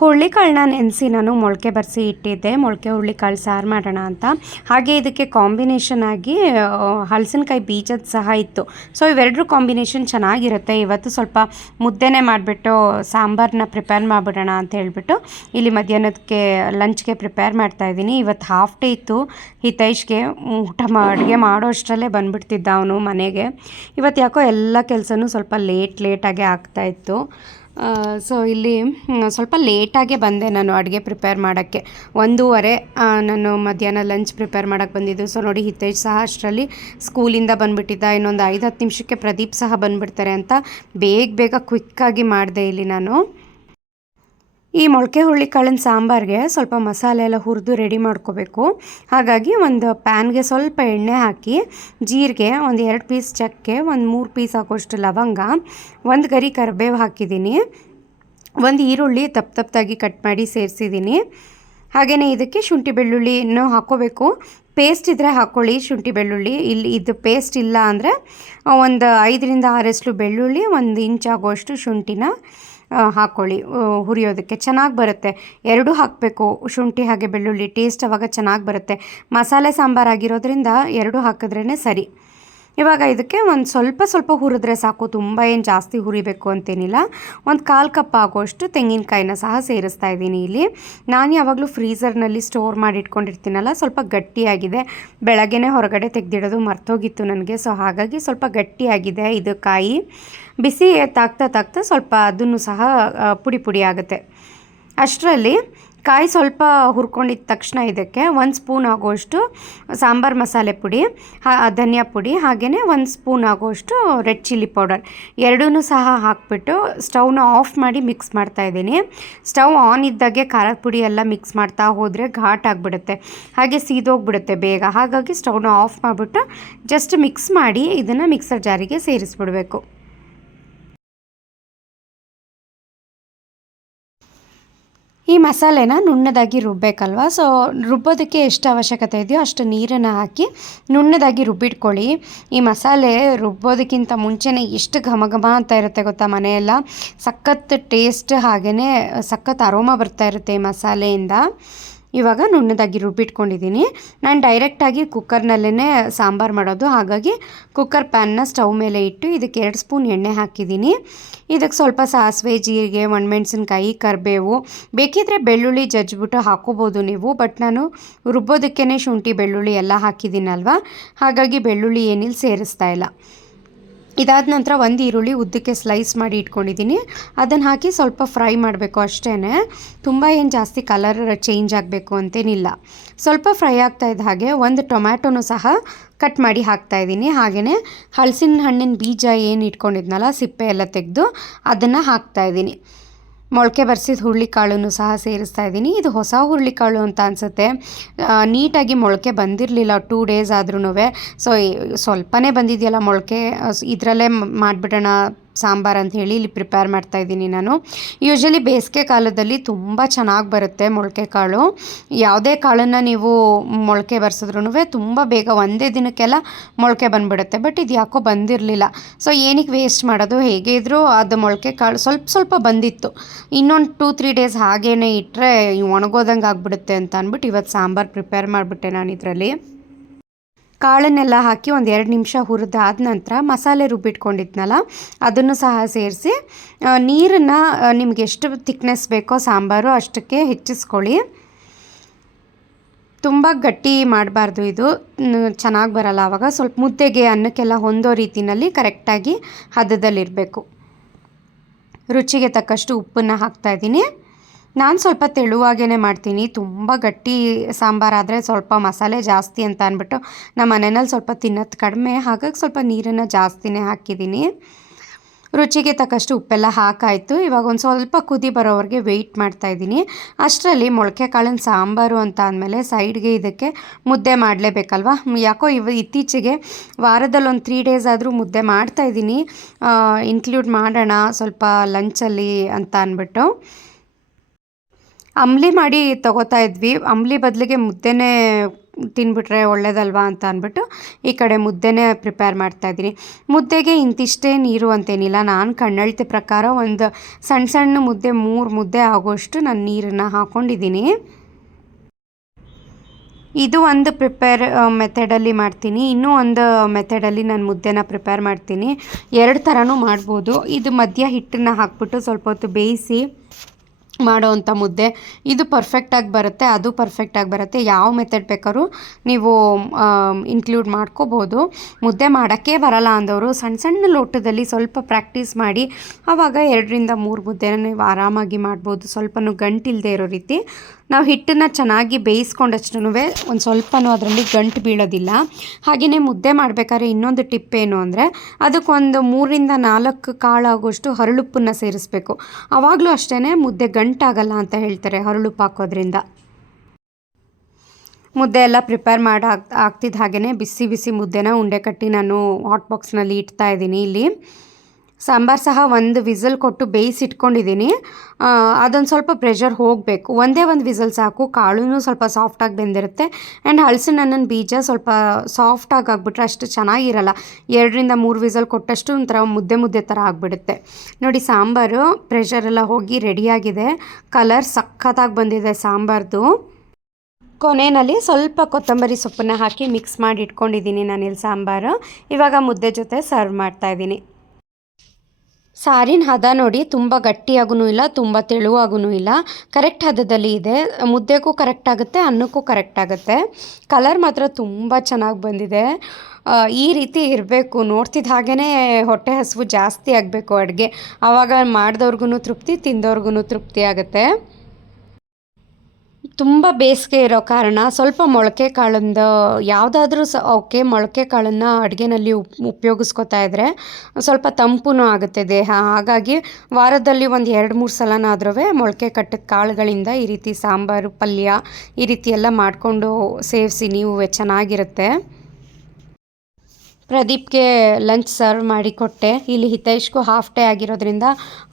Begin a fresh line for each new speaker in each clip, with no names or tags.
ಹುರುಳಿಕಾಳನ್ನ ನೆನೆಸಿ ನಾನು ಮೊಳಕೆ ಬರೆಸಿ ಇಟ್ಟಿದ್ದೆ. ಮೊಳಕೆ ಹುರುಳಿಕಾಳು ಸಾರು ಮಾಡೋಣ ಅಂತ. ಹಾಗೆ ಇದಕ್ಕೆ ಕಾಂಬಿನೇಷನ್ ಆಗಿ ಹಲಸಿನಕಾಯಿ ಬೀಜದ ಸಹ ಇತ್ತು. ಸೊ ಇವೆರಡರ ಕಾಂಬಿನೇಷನ್ ಚೆನ್ನಾಗಿರುತ್ತೆ. ಇವತ್ತು ಸ್ವಲ್ಪ ಮುದ್ದೆನೇ ಮಾಡಿಬಿಟ್ಟು ಸಾಂಬಾರನ್ನ ಪ್ರಿಪೇರ್ ಮಾಡಿಬಿಡೋಣ ಅಂತ ಹೇಳಿಬಿಟ್ಟು, ಇಲ್ಲಿ ಮಧ್ಯಾಹ್ನದಕ್ಕೆ ಲಂಚ್ಗೆ ಪ್ರಿಪೇರ್ ಮಾಡ್ತಾ ಇದ್ದೀನಿ. ಇವತ್ತು ಹಾಫ್ ಡೇ ಇತ್ತು. ಹಿತೈಷ್ಗೆ ಊಟ ಅಡುಗೆ ಮಾಡೋ ಅಷ್ಟರಲ್ಲೇ ಬಂದುಬಿಡ್ತಿದ್ದ ಅವನು ಮನೆಗೆ. ಇವತ್ತು ಯಾಕೋ ಎಲ್ಲ ಕೆಲಸನೂ ಸ್ವಲ್ಪ ಲೇಟ್ ಲೇಟಾಗೆ ಆಗ್ತಾಯಿತ್ತು ಸೊ ಇಲ್ಲಿ ಸ್ವಲ್ಪ ಲೇಟಾಗೆ ಬಂದೆ ನಾನು ಅಡುಗೆ ಪ್ರಿಪೇರ್ ಮಾಡೋಕ್ಕೆ. ಒಂದೂವರೆ ನಾನು ಮಧ್ಯಾಹ್ನ ಲಂಚ್ ಪ್ರಿಪೇರ್ ಮಾಡೋಕ್ಕೆ ಬಂದಿದ್ದು. ಸೊ ನೋಡಿ ಹಿತೇಶ್ ಸಹ ಅಷ್ಟರಲ್ಲಿ ಸ್ಕೂಲಿಂದ ಬಂದುಬಿಟ್ಟಿದ್ದ. ಇನ್ನೊಂದು ಐದು ಹತ್ತು ನಿಮಿಷಕ್ಕೆ ಪ್ರದೀಪ್ ಸಹ ಬಂದುಬಿಡ್ತಾರೆ ಅಂತ ಬೇಗ ಬೇಗ ಕ್ವಿಕ್ಕಾಗಿ ಮಾಡಿದೆ ಇಲ್ಲಿ ನಾನು. ಈ ಮೊಳಕೆ ಹುರುಳಿಕಾಳಿನ ಸಾಂಬಾರಿಗೆ ಸ್ವಲ್ಪ ಮಸಾಲೆ ಎಲ್ಲ ಹುರಿದು ರೆಡಿ ಮಾಡ್ಕೋಬೇಕು. ಹಾಗಾಗಿ ಒಂದು ಪ್ಯಾನ್ಗೆ ಸ್ವಲ್ಪ ಎಣ್ಣೆ ಹಾಕಿ, ಜೀರಿಗೆ ಒಂದು ಎರಡು ಪೀಸ್ ಚಕ್ಕೆ, ಒಂದು ಮೂರು ಪೀಸ್ ಹಾಕೋಷ್ಟು ಲವಂಗ, ಒಂದು ಗರಿ ಕರಿಬೇವು ಹಾಕಿದ್ದೀನಿ. ಒಂದು ಈರುಳ್ಳಿ ತಪ್ಪು ತಪ್ಪದಾಗಿ ಕಟ್ ಮಾಡಿ ಸೇರಿಸಿದ್ದೀನಿ. ಹಾಗೆಯೇ ಇದಕ್ಕೆ ಶುಂಠಿ ಬೆಳ್ಳುಳ್ಳಿಯನ್ನು ಹಾಕ್ಕೋಬೇಕು. ಪೇಸ್ಟ್ ಇದ್ದರೆ ಹಾಕ್ಕೊಳ್ಳಿ ಶುಂಠಿ ಬೆಳ್ಳುಳ್ಳಿ. ಇಲ್ಲಿ ಇದು ಪೇಸ್ಟ್ ಇಲ್ಲ ಅಂದರೆ ಒಂದು ಐದರಿಂದ ಆರಷ್ಟು ಬೆಳ್ಳುಳ್ಳಿ, ಒಂದು ಇಂಚ್ ಶುಂಠಿನ ಹಾಕ್ಕೊಳ್ಳಿ ಹುರಿಯೋದಕ್ಕೆ ಚೆನ್ನಾಗಿ ಬರುತ್ತೆ. ಎರಡೂ ಹಾಕಬೇಕು. ಶುಂಠಿ ಹಾಗೆ ಬೆಳ್ಳುಳ್ಳಿ ಟೇಸ್ಟ್ ಅವಾಗ ಚೆನ್ನಾಗಿ ಬರುತ್ತೆ. ಮಸಾಲೆ ಸಾಂಬಾರು ಆಗಿರೋದ್ರಿಂದ ಎರಡೂ ಹಾಕಿದ್ರೇ ಸರಿ. ಇವಾಗ ಇದಕ್ಕೆ ಒಂದು ಸ್ವಲ್ಪ ಸ್ವಲ್ಪ ಹುರಿದ್ರೆ ಸಾಕು. ತುಂಬ ಏನು ಜಾಸ್ತಿ ಹುರಿಬೇಕು ಅಂತೇನಿಲ್ಲ. ಒಂದು ಕಾಲು ಕಪ್ ಆಗೋಷ್ಟು ತೆಂಗಿನಕಾಯಿನ ಸಹ ಸೇರಿಸ್ತಾ ಇದ್ದೀನಿ ಇಲ್ಲಿ. ನಾನು ಯಾವಾಗಲೂ ಫ್ರೀಝರ್ನಲ್ಲಿ ಸ್ಟೋರ್ ಮಾಡಿ ಇಟ್ಕೊಂಡಿರ್ತೀನಲ್ಲ ಸ್ವಲ್ಪ ಗಟ್ಟಿಯಾಗಿದೆ. ಬೆಳಗ್ಗೆನೇ ಹೊರಗಡೆ ತೆಗೆದಿಡೋದು ಮರ್ತೋಗಿತ್ತು ನನಗೆ. ಸೊ, ಹಾಗಾಗಿ ಸ್ವಲ್ಪ ಗಟ್ಟಿಯಾಗಿದೆ ಇದು ಕಾಯಿ. ಬಿಸಿ ತಾಗ್ತಾ ತಾಗ್ತಾ ಸ್ವಲ್ಪ ಅದನ್ನು ಸಹ ಪುಡಿ ಪುಡಿ ಆಗುತ್ತೆ. ಅಷ್ಟರಲ್ಲಿ ಕಾಯಿ ಸ್ವಲ್ಪ ಹುರ್ಕೊಂಡಿದ್ದ ತಕ್ಷಣ ಇದಕ್ಕೆ ಒಂದು ಸ್ಪೂನ್ ಆಗೋಷ್ಟು ಸಾಂಬಾರು ಮಸಾಲೆ ಪುಡಿ ಧನಿಯಾ ಪುಡಿ ಹಾಗೆಯೇ ಒಂದು ಸ್ಪೂನ್ ಆಗೋಷ್ಟು ರೆಡ್ ಚಿಲ್ಲಿ ಪೌಡರ್. ಎರಡೂ ಸಹ ಹಾಕಿಬಿಟ್ಟು ಸ್ಟವ್ನ ಆಫ್ ಮಾಡಿ ಮಿಕ್ಸ್ ಮಾಡ್ತಾ ಇದ್ದೀನಿ. ಸ್ಟವ್ ಆನ್ ಇದ್ದಾಗೆ ಖಾರದ ಪುಡಿ ಎಲ್ಲ ಮಿಕ್ಸ್ ಮಾಡ್ತಾ ಹೋದರೆ ಘಾಟ್ ಆಗಿಬಿಡುತ್ತೆ. ಹಾಗೆ ಸೀದೋಗ್ಬಿಡುತ್ತೆ ಬೇಗ. ಹಾಗಾಗಿ ಸ್ಟವ್ನ ಆಫ್ ಮಾಡಿಬಿಟ್ಟು ಜಸ್ಟ್ ಮಿಕ್ಸ್ ಮಾಡಿ ಇದನ್ನು ಮಿಕ್ಸರ್ ಜಾರಿಗೆ ಸೇರಿಸ್ಬಿಡಬೇಕು. ಈ ಮಸಾಲೆನ ನುಣ್ಣದಾಗಿ ರುಬ್ಬೇಕಲ್ವ? ಸೊ ರುಬ್ಬೋದಕ್ಕೆ ಎಷ್ಟು ಅವಶ್ಯಕತೆ ಇದೆಯೋ ಅಷ್ಟು ನೀರನ್ನು ಹಾಕಿ ನುಣ್ಣದಾಗಿ ರುಬ್ಬಿಟ್ಕೊಳ್ಳಿ. ಈ ಮಸಾಲೆ ರುಬ್ಬೋದಕ್ಕಿಂತ ಮುಂಚೆನೇ ಎಷ್ಟು ಘಮ ಘಮ ಅಂತ ಇರುತ್ತೆ ಗೊತ್ತಾ ಮನೆಯೆಲ್ಲ? ಸಖತ್ ಟೇಸ್ಟ್ ಹಾಗೆಯೇ ಸಖತ್ ಅರೋಮ ಬರ್ತಾ ಇರುತ್ತೆ ಈ ಮಸಾಲೆಯಿಂದ. ಇವಾಗ ನುಣ್ಣದಾಗಿ ರುಬ್ಬಿಟ್ಕೊಂಡಿದ್ದೀನಿ. ನಾನು ಡೈರೆಕ್ಟಾಗಿ ಕುಕ್ಕರ್ನಲ್ಲೇ ಸಾಂಬಾರು ಮಾಡೋದು. ಹಾಗಾಗಿ ಕುಕ್ಕರ್ ಪ್ಯಾನ್ನ ಸ್ಟವ್ ಮೇಲೆ ಇಟ್ಟು ಇದಕ್ಕೆ ಎರಡು ಸ್ಪೂನ್ ಎಣ್ಣೆ ಹಾಕಿದ್ದೀನಿ. ಇದಕ್ಕೆ ಸ್ವಲ್ಪ ಸಾಸಿವೆ, ಜೀರಿಗೆ, ಒಣಮೆಣಸಿನ್ಕಾಯಿ, ಕರಿಬೇವು. ಬೇಕಿದ್ರೆ ಬೆಳ್ಳುಳ್ಳಿ ಜಜ್ಜಿಬಿಟ್ಟು ಹಾಕೋಬೋದು ನೀವು. ಬಟ್ ನಾನು ರುಬ್ಬೋದಕ್ಕೇ ಶುಂಠಿ, ಬೆಳ್ಳುಳ್ಳಿ ಎಲ್ಲ ಹಾಕಿದ್ದೀನಲ್ವ? ಹಾಗಾಗಿ ಬೆಳ್ಳುಳ್ಳಿ ಏನಿಲ್ಲ, ಸೇರಿಸ್ತಾ ಇಲ್ಲ. ಇದಾದ ನಂತರ ಒಂದು ಈರುಳ್ಳಿ ಉದ್ದಕ್ಕೆ ಸ್ಲೈಸ್ ಮಾಡಿ ಇಟ್ಕೊಂಡಿದ್ದೀನಿ. ಅದನ್ನು ಹಾಕಿ ಸ್ವಲ್ಪ ಫ್ರೈ ಮಾಡಬೇಕು ಅಷ್ಟೇ ತುಂಬ ಏನು ಜಾಸ್ತಿ ಕಲರ್ ಚೇಂಜ್ ಆಗಬೇಕು ಅಂತೇನಿಲ್ಲ. ಸ್ವಲ್ಪ ಫ್ರೈ ಆಗ್ತಾ ಇದ್ದ ಹಾಗೆ ಒಂದು ಟೊಮ್ಯಾಟೊನೂ ಸಹ ಕಟ್ ಮಾಡಿ ಹಾಕ್ತಾ ಇದ್ದೀನಿ. ಹಾಗೆಯೇ ಹಲಸಿನ ಹಣ್ಣಿನ ಬೀಜ ಏನು ಇಟ್ಕೊಂಡಿದ್ನಲ್ಲ, ಸಿಪ್ಪೆ ಎಲ್ಲ ತೆಗೆದು ಅದನ್ನು ಹಾಕ್ತಾ ಇದ್ದೀನಿ. ಮೊಳಕೆ ಬರ್ಸಿದ ಹುರುಳಿಕಾಳನ್ನು ಸಹ ಸೇರಿಸ್ತಾ ಇದ್ದೀನಿ. ಇದು ಹೊಸ ಹುರುಳಿಕಾಳು ಅಂತ ಅನಿಸುತ್ತೆ. ನೀಟಾಗಿ ಮೊಳಕೆ ಬಂದಿರಲಿಲ್ಲ, ಟೂ ಡೇಸ್ ಆದ್ರೂ ಸೊ ಸ್ವಲ್ಪನೇ ಬಂದಿದೆಯಲ್ಲ ಮೊಳಕೆ ಇದರಲ್ಲೇ ಮಾಡಿಬಿಡೋಣ ಸಾಂಬಾರು ಅಂತ ಹೇಳಿ ಇಲ್ಲಿ ಪ್ರಿಪೇರ್ ಮಾಡ್ತಾ ಇದ್ದೀನಿ ನಾನು. ಯೂಶಲಿ ಬೇಸಿಗೆ ಕಾಲದಲ್ಲಿ ತುಂಬ ಚೆನ್ನಾಗಿ ಬರುತ್ತೆ ಮೊಳಕೆ ಕಾಳು. ಯಾವುದೇ ಕಾಳನ್ನು ನೀವು ಮೊಳಕೆ ಬರ್ಸಿದ್ರೂ ತುಂಬ ಬೇಗ ಒಂದೇ ದಿನಕ್ಕೆಲ್ಲ ಮೊಳಕೆ ಬಂದುಬಿಡುತ್ತೆ. ಬಟ್ ಇದು ಯಾಕೋ ಬಂದಿರಲಿಲ್ಲ. ಸೊ ಏನಕ್ಕೆ ವೇಸ್ಟ್ ಮಾಡೋದು, ಹೇಗೆ ಇದ್ದರೂ ಅದು ಮೊಳಕೆ ಕಾಳು ಸ್ವಲ್ಪ ಸ್ವಲ್ಪ ಬಂದಿತ್ತು. ಇನ್ನೊಂದು ಟೂ ತ್ರೀ ಡೇಸ್ ಹಾಗೇ ಇಟ್ಟರೆ ಒಣಗೋದಂಗೆ ಆಗಿಬಿಡುತ್ತೆ ಅಂತ ಅಂದ್ಬಿಟ್ಟು ಇವತ್ತು ಸಾಂಬಾರು ಪ್ರಿಪೇರ್ ಮಾಡಿಬಿಟ್ಟೆ ನಾನು ಇದರಲ್ಲಿ ಕಾಳನ್ನೆಲ್ಲ ಹಾಕಿ ಒಂದು ಎರಡು ನಿಮಿಷ ಹುರಿದಾದ ನಂತರ ಮಸಾಲೆ ರುಬ್ಬಿಟ್ಕೊಂಡಿದ್ನಲ್ಲ, ಅದನ್ನು ಸಹ ಸೇರಿಸಿ ನೀರನ್ನು ನಿಮ್ಗೆ ಎಷ್ಟು ತಿಕ್ನೆಸ್ ಬೇಕೋ ಸಾಂಬಾರು ಅಷ್ಟಕ್ಕೆ ಹೆಚ್ಚಿಸ್ಕೊಳ್ಳಿ. ತುಂಬ ಗಟ್ಟಿ ಮಾಡಬಾರ್ದು ಇದು. ಚೆನ್ನಾಗಿ ಬರಲ್ಲ ಆವಾಗ ಸ್ವಲ್ಪ ಮುದ್ದೆಗೆ ಅನ್ನಕ್ಕೆಲ್ಲ ಹೊಂದೋ ರೀತಿಯಲ್ಲಿ ಕರೆಕ್ಟಾಗಿ ಹದದಲ್ಲಿರಬೇಕು. ರುಚಿಗೆ ತಕ್ಕಷ್ಟು ಉಪ್ಪನ್ನು ಹಾಕ್ತಾ ಇದ್ದೀನಿ. ನಾನು ಸ್ವಲ್ಪ ತೆಳುವಾಗೇ ಮಾಡ್ತೀನಿ. ತುಂಬ ಗಟ್ಟಿ ಸಾಂಬಾರಾದರೆ ಸ್ವಲ್ಪ ಮಸಾಲೆ ಜಾಸ್ತಿ ಅಂತ ಅಂದ್ಬಿಟ್ಟು ನಮ್ಮ ಮನೆಯಲ್ಲಿ ಸ್ವಲ್ಪ ತಿನ್ನೋದು ಕಡಿಮೆ. ಹಾಗಾಗಿ ಸ್ವಲ್ಪ ನೀರನ್ನು ಜಾಸ್ತಿನೇ ಹಾಕಿದ್ದೀನಿ. ರುಚಿಗೆ ತಕ್ಕಷ್ಟು ಉಪ್ಪೆಲ್ಲ ಹಾಕಾಯಿತು. ಇವಾಗ ಒಂದು ಸ್ವಲ್ಪ ಕುದಿ ಬರೋವರೆಗೆ ವೆಯ್ಟ್ ಮಾಡ್ತಾ ಇದ್ದೀನಿ. ಅಷ್ಟರಲ್ಲಿ ಮೊಳಕೆ ಕಾಳಿನ ಸಾಂಬಾರು ಅಂತ ಅಂದಮೇಲೆ ಸೈಡ್ಗೆ ಇದಕ್ಕೆ ಮುದ್ದೆ ಮಾಡಲೇಬೇಕಲ್ವ? ಯಾಕೋ ಇವ ಇತ್ತೀಚೆಗೆ ವಾರದಲ್ಲಿ ಒಂದು ತ್ರೀ ಡೇಸ್ ಆದರೂ ಮುದ್ದೆ ಮಾಡ್ತಾಯಿದ್ದೀನಿ ಇನ್ಕ್ಲೂಡ್ ಮಾಡೋಣ ಸ್ವಲ್ಪ ಲಂಚಲ್ಲಿ ಅಂತ ಅಂದ್ಬಿಟ್ಟು ಅಂಬ್ಲಿ ಮಾಡಿ ತಗೋತಾ ಇದ್ವಿ. ಅಂಬಲಿ ಬದಲಿಗೆ ಮುದ್ದೆನೇ ತಿನ್ಬಿಟ್ರೆ ಒಳ್ಳೇದಲ್ವಾ ಅಂತ ಅಂದ್ಬಿಟ್ಟು ಈ ಕಡೆ ಮುದ್ದೆನೇ ಪ್ರಿಪೇರ್ ಮಾಡ್ತಾಯಿದ್ದೀನಿ ಮುದ್ದೆಗೆ ಇಂತಿಷ್ಟೇ ನೀರು ಅಂತೇನಿಲ್ಲ. ನಾನು ಕಣ್ಣಳ್ತಿ ಪ್ರಕಾರ ಒಂದು ಸಣ್ಣ ಸಣ್ಣ ಮುದ್ದೆ, ಮೂರು ಮುದ್ದೆ ಆಗೋಷ್ಟು ನಾನು ನೀರನ್ನು ಹಾಕ್ಕೊಂಡಿದ್ದೀನಿ ಇದು ಒಂದು ಪ್ರಿಪೇರ್ ಮೆಥಡಲ್ಲಿ ಮಾಡ್ತೀನಿ. ಇನ್ನೂ ಒಂದು ಮೆಥಡಲ್ಲಿ ನಾನು ಮುದ್ದೆನ ಪ್ರಿಪೇರ್ ಮಾಡ್ತೀನಿ. ಎರಡು ಥರನೂ ಮಾಡ್ಬೋದು. ಇದು ಮಧ್ಯ ಹಿಟ್ಟನ್ನು ಹಾಕ್ಬಿಟ್ಟು ಸ್ವಲ್ಪ ಹೊತ್ತು ಬೇಯಿಸಿ ಮಾಡೋವಂಥ ಮುದ್ದೆ. ಇದು ಪರ್ಫೆಕ್ಟಾಗಿ ಬರುತ್ತೆ, ಅದು ಪರ್ಫೆಕ್ಟಾಗಿ ಬರುತ್ತೆ. ಯಾವ ಮೆಥಡ್ ಬೇಕಾದ್ರೂ ನೀವು ಇನ್ಕ್ಲೂಡ್ ಮಾಡ್ಕೋಬೋದು. ಮುದ್ದೆ ಮಾಡೋಕ್ಕೆ ಬರಲ್ಲ ಅಂದವರು ಸಣ್ಣ ಸಣ್ಣ ಲೋಟದಲ್ಲಿ ಸ್ವಲ್ಪ ಪ್ರಾಕ್ಟೀಸ್ ಮಾಡಿ, ಆವಾಗ ಎರಡರಿಂದ ಮೂರು ಮುದ್ದೆನ ನೀವು ಆರಾಮಾಗಿ ಮಾಡ್ಬೋದು. ಸ್ವಲ್ಪನೂ ಗಂಟಿಲ್ಲದೆ ಇರೋ ರೀತಿ. ನಾವು ಹಿಟ್ಟನ್ನು ಚೆನ್ನಾಗಿ ಬೇಯಿಸ್ಕೊಂಡಷ್ಟು ಒಂದು ಸ್ವಲ್ಪನೂ ಅದರಲ್ಲಿ ಗಂಟು ಬೀಳೋದಿಲ್ಲ. ಹಾಗೆಯೇ ಮುದ್ದೆ ಮಾಡಬೇಕಾದ್ರೆ ಇನ್ನೊಂದು ಟಿಪ್ ಏನು ಅಂದರೆ ಅದಕ್ಕೊಂದು ಮೂರಿಂದ ನಾಲ್ಕು ಕಾಳಾಗುವಷ್ಟು ಹರಳುಪ್ಪನ್ನು ಸೇರಿಸ್ಬೇಕು. ಆವಾಗಲೂ ಅಷ್ಟೇ ಮುದ್ದೆ ಗಂಟಾಗಲ್ಲ ಅಂತ ಹೇಳ್ತಾರೆ ಹರಳುಪ್ಪು ಹಾಕೋದ್ರಿಂದ. ಮುದ್ದೆ ಎಲ್ಲ ಪ್ರಿಪೇರ್ ಮಾಡಿ ಆಗ್ತಿದ್ದ ಹಾಗೆಯೇ ಬಿಸಿ ಬಿಸಿ ಮುದ್ದೆನ ಉಂಡೆ ಕಟ್ಟಿ ನಾನು ಹಾಟ್ ಬಾಕ್ಸ್ನಲ್ಲಿ ಇಡ್ತಾ ಇದ್ದೀನಿ ಇಲ್ಲಿ. ಸಾಂಬಾರು ಸಹ ಒಂದು ವಿಸಲ್ ಕೊಟ್ಟು ಬೇಯಿಸಿಟ್ಕೊಂಡಿದ್ದೀನಿ ಅದೊಂದು ಸ್ವಲ್ಪ ಪ್ರೆಷರ್ ಹೋಗಬೇಕು. ಒಂದೇ ಒಂದು ವಿಸಲ್ ಸಾಕು. ಕಾಳು ಸ್ವಲ್ಪ ಸಾಫ್ಟಾಗಿ ಬೆಂದಿರುತ್ತೆ. ಆ್ಯಂಡ್ ಹಲಸಿನ ಹಣ್ಣಿನ ಬೀಜ ಸ್ವಲ್ಪ ಸಾಫ್ಟಾಗಿ ಆಗಿಬಿಟ್ರೆ ಅಷ್ಟು ಚೆನ್ನಾಗಿರಲ್ಲ. ಎರಡರಿಂದ ಮೂರು ವಿಸಲ್ ಕೊಟ್ಟಷ್ಟು ಒಂಥರ ಮುದ್ದೆ ಮುದ್ದೆ ಥರ ಆಗಿಬಿಡುತ್ತೆ. ನೋಡಿ, ಸಾಂಬಾರು ಪ್ರೆಷರೆಲ್ಲ ಹೋಗಿ ರೆಡಿಯಾಗಿದೆ ಕಲರ್ ಸಖತ್ತಾಗಿ ಬಂದಿದೆ ಸಾಂಬಾರ್ದು. ಕೊನೆಯಲ್ಲಿ ಸ್ವಲ್ಪ ಕೊತ್ತಂಬರಿ ಸೊಪ್ಪನ್ನು ಹಾಕಿ ಮಿಕ್ಸ್ ಮಾಡಿ ಇಟ್ಕೊಂಡಿದ್ದೀನಿ ನಾನಿಲ್ಲಿ ಸಾಂಬಾರು. ಇವಾಗ ಮುದ್ದೆ ಜೊತೆ ಸರ್ವ್ ಮಾಡ್ತಾಯಿದ್ದೀನಿ ಸಾರಿನ ಹದ ನೋಡಿ ತುಂಬ ಗಟ್ಟಿಯಾಗೂ ಇಲ್ಲ, ತುಂಬ ತೆಳುವಾಗೂ ಇಲ್ಲ. ಕರೆಕ್ಟ್ ಹದದಲ್ಲಿ ಇದೆ. ಮುದ್ದೆಗೂ ಕರೆಕ್ಟ್ ಆಗುತ್ತೆ, ಅನ್ನಕ್ಕೂ ಕರೆಕ್ಟ್ ಆಗುತ್ತೆ. ಕಲರ್ ಮಾತ್ರ ತುಂಬ ಚೆನ್ನಾಗಿ ಬಂದಿದೆ. ಈ ರೀತಿ ಇರಬೇಕು. ನೋಡ್ತಿದ್ದ ಹಾಗೇ ಹೊಟ್ಟೆ ಹಸಿವು ಜಾಸ್ತಿ ಆಗಬೇಕು ಅಡುಗೆ. ಆವಾಗ ಮಾಡಿದವ್ರಿಗೂ ತೃಪ್ತಿ ತಿಂದವ್ರಿಗೂ ತೃಪ್ತಿ ಆಗುತ್ತೆ. ತುಂಬ ಬೇಸಿಗೆ ಇರೋ ಕಾರಣ ಸ್ವಲ್ಪ ಮೊಳಕೆ ಕಾಳಿಂದ, ಯಾವುದಾದ್ರೂ ಸ ಓಕೆ ಮೊಳಕೆ ಕಾಳನ್ನು ಅಡುಗೆನಲ್ಲಿ ಉಪ್, ಉಪಯೋಗಿಸ್ಕೊತಾ ಇದ್ದರೆ ಸ್ವಲ್ಪ ತಂಪೂ ಆಗುತ್ತೆ ದೇಹ. ಹಾಗಾಗಿ ವಾರದಲ್ಲಿ ಒಂದು ಎರಡು, ಮೂರು ಸಲನಾದ್ರೂ ಮೊಳಕೆ ಕಟ್ಟಿದ ಕಾಳುಗಳಿಂದ ಈ ರೀತಿ ಸಾಂಬಾರು, ಪಲ್ಯ ಈ ರೀತಿ ಎಲ್ಲ ಮಾಡಿಕೊಂಡು ಸೇವಿಸಿ, ನೀವು ಚೆನ್ನಾಗಿರುತ್ತೆ. ಪ್ರದೀಪ್ಗೆ ಲಂಚ್ ಸರ್ವ್ ಮಾಡಿ ಕೊಟ್ಟೆ. ಇಲ್ಲಿ ಹಿತೈಷ್ಗೂ ಹಾಫ್ ಡೇ ಆಗಿರೋದ್ರಿಂದ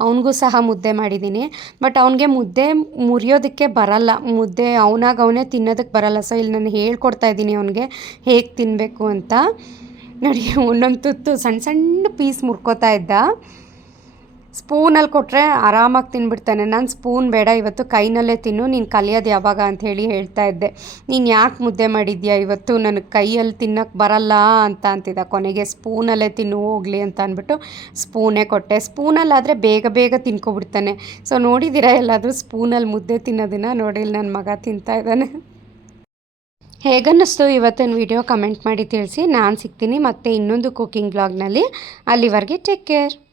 ಅವನಿಗೂ ಸಹ ಮುದ್ದೆ ಮಾಡಿದ್ದೀನಿ. ಬಟ್ ಅವನಿಗೆ ಮುದ್ದೆ ಮುರಿಯೋದಕ್ಕೆ ಬರಲ್ಲ. ಮುದ್ದೆ ಅವನಾಗ ಅವನೇ ತಿನ್ನೋದಕ್ಕೆ ಬರಲ್ಲ. ಸೊ ಇಲ್ಲಿ ನಾನು ಹೇಳ್ಕೊಡ್ತಾ ಇದ್ದೀನಿ ಅವನಿಗೆ ಹೇಗೆ ತಿನ್ನಬೇಕು ಅಂತ. ನೋಡಿ, ಒಂದೊಂದು ತುತ್ತು ಸಣ್ಣ ಸಣ್ಣ ಪೀಸ್ ಮುರ್ಕೋತಾ ಇದ್ದ. ಸ್ಪೂನಲ್ಲಿ ಕೊಟ್ಟರೆ ಆರಾಮಾಗಿ ತಿನ್ಬಿಡ್ತಾನೆ. ನಾನು ಸ್ಪೂನ್ ಬೇಡ, ಇವತ್ತು ಕೈನಲ್ಲೇ ತಿನ್ನು, ನೀನು ಕಲಿಯೋದು ಯಾವಾಗ ಅಂತ ಹೇಳಿ ಹೇಳ್ತಾ ಇದ್ದೆ. ನೀನು ಯಾಕೆ ಮುದ್ದೆ ಮಾಡಿದ್ಯಾ ಇವತ್ತು? ನನಗೆ ಕೈಯಲ್ಲಿ ತಿನ್ನೋಕ್ಕೆ ಬರಲ್ಲ ಅಂತ ಅಂತಿದ್ದ. ಕೊನೆಗೆ ಸ್ಪೂನಲ್ಲೇ ತಿನ್ನು, ಹೋಗಲಿ ಅಂತ ಅಂದ್ಬಿಟ್ಟು ಸ್ಪೂನೇ ಕೊಟ್ಟೆ. ಸ್ಪೂನಲ್ಲಾದರೆ ಬೇಗ ಬೇಗ ತಿನ್ಕೊಬಿಡ್ತಾನೆ. ಸೊ ನೋಡಿದ್ದೀರಾ ಎಲ್ಲಾದರೂ ಸ್ಪೂನಲ್ಲಿ ಮುದ್ದೆ ತಿನ್ನೋದನ್ನು? ನೋಡಿಲ್ಲ ನನ್ನ ಮಗ ತಿಂತಾ ಇದ್ದಾನೆ. ಹೇಗನ್ನಿಸ್ತು ಇವತ್ತಿನ ವಿಡಿಯೋ? ಕಮೆಂಟ್ ಮಾಡಿ ತಿಳಿಸಿ. ನಾನು ಸಿಗ್ತೀನಿ ಮತ್ತೆ ಇನ್ನೊಂದು ಕುಕ್ಕಿಂಗ್ ಬ್ಲಾಗ್ನಲ್ಲಿ ಅಲ್ಲಿವರೆಗೆ ಟೇಕ್ ಕೇರ್.